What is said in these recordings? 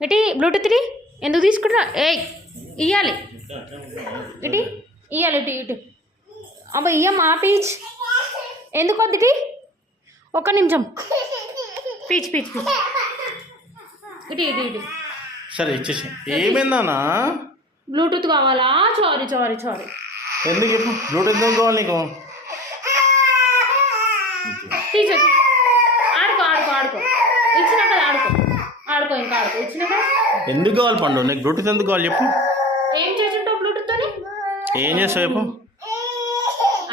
ఇటీ బ్లూటూత్ ఇటీ ఎందుకు తీసుకుంటున్నా ఇయ్యాలి ఇటీ ఇయ్యాలి ఇటు ఇటు అబ్బా ఇయ్యమ్మా పీచ్ ఎందుకు వద్దు ఇటీ ఒక్క నిమిషం పీచ్ పీచ్ పీచ్ ఇటు ఇటు ఇటు సరే ఇచ్చేసి ఏమైందానా బ్లూటూత్ కావాలా సారీ సారీ సారీ ఎందుకు చెప్పు బ్లూటూత్ ఎందుకు కావాలి నీకు టీచర్ ఆడుకో ఆడుకో ఆడుకో ఇచ్చినా కదా ఆడుకో ఆడుకో ఇంకా ఆడుకో ఇచ్చినా కదా ఎందుకు కావాలి పండు నీకు బ్లూటూత్ ఎందుకు కావాలి చెప్పు ఏం చేస్తుంటావు బ్లూటూత్తో ఏం చేస్తావు చెప్పు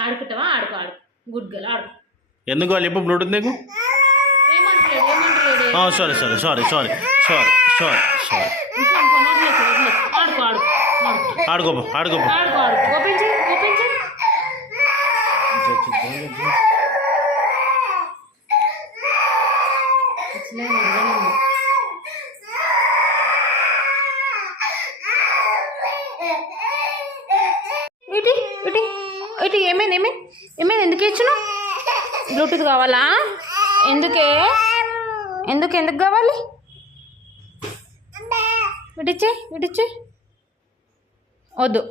ఆడుకుంటావా ఆడుకో ఆడుకో గుడ్ గర్ల్ ఆడుకో ఎందుకు కావాలి చెప్పు బ్లూటూత్ నీకు ఏమంటలేడు ఏమంటలేడు sorry sorry sorry sorry sorry sorry sorry ఆడుకో ఆడుకో ఆడుకోపో ఆడుకోపో ఆడుకో ఆడుకో ఓపెన్ చేయి ఓపెన్ చేయి ఇటు ఇటు ఇటు ఏమైంది ఏమైంది ఏమైంది ఎందుకు ఇచ్చినావు బ్లూటూత్ కావాలా ఎందుకే ఎందుకు ఎందుకు కావాలి ఇటిచ్చే ఇటిచ్చే వద్దు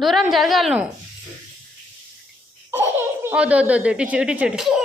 దూరం జరగాలి నువ్వు వద్దు వద్దు వద్దు ఇటు ఇటు ఇటు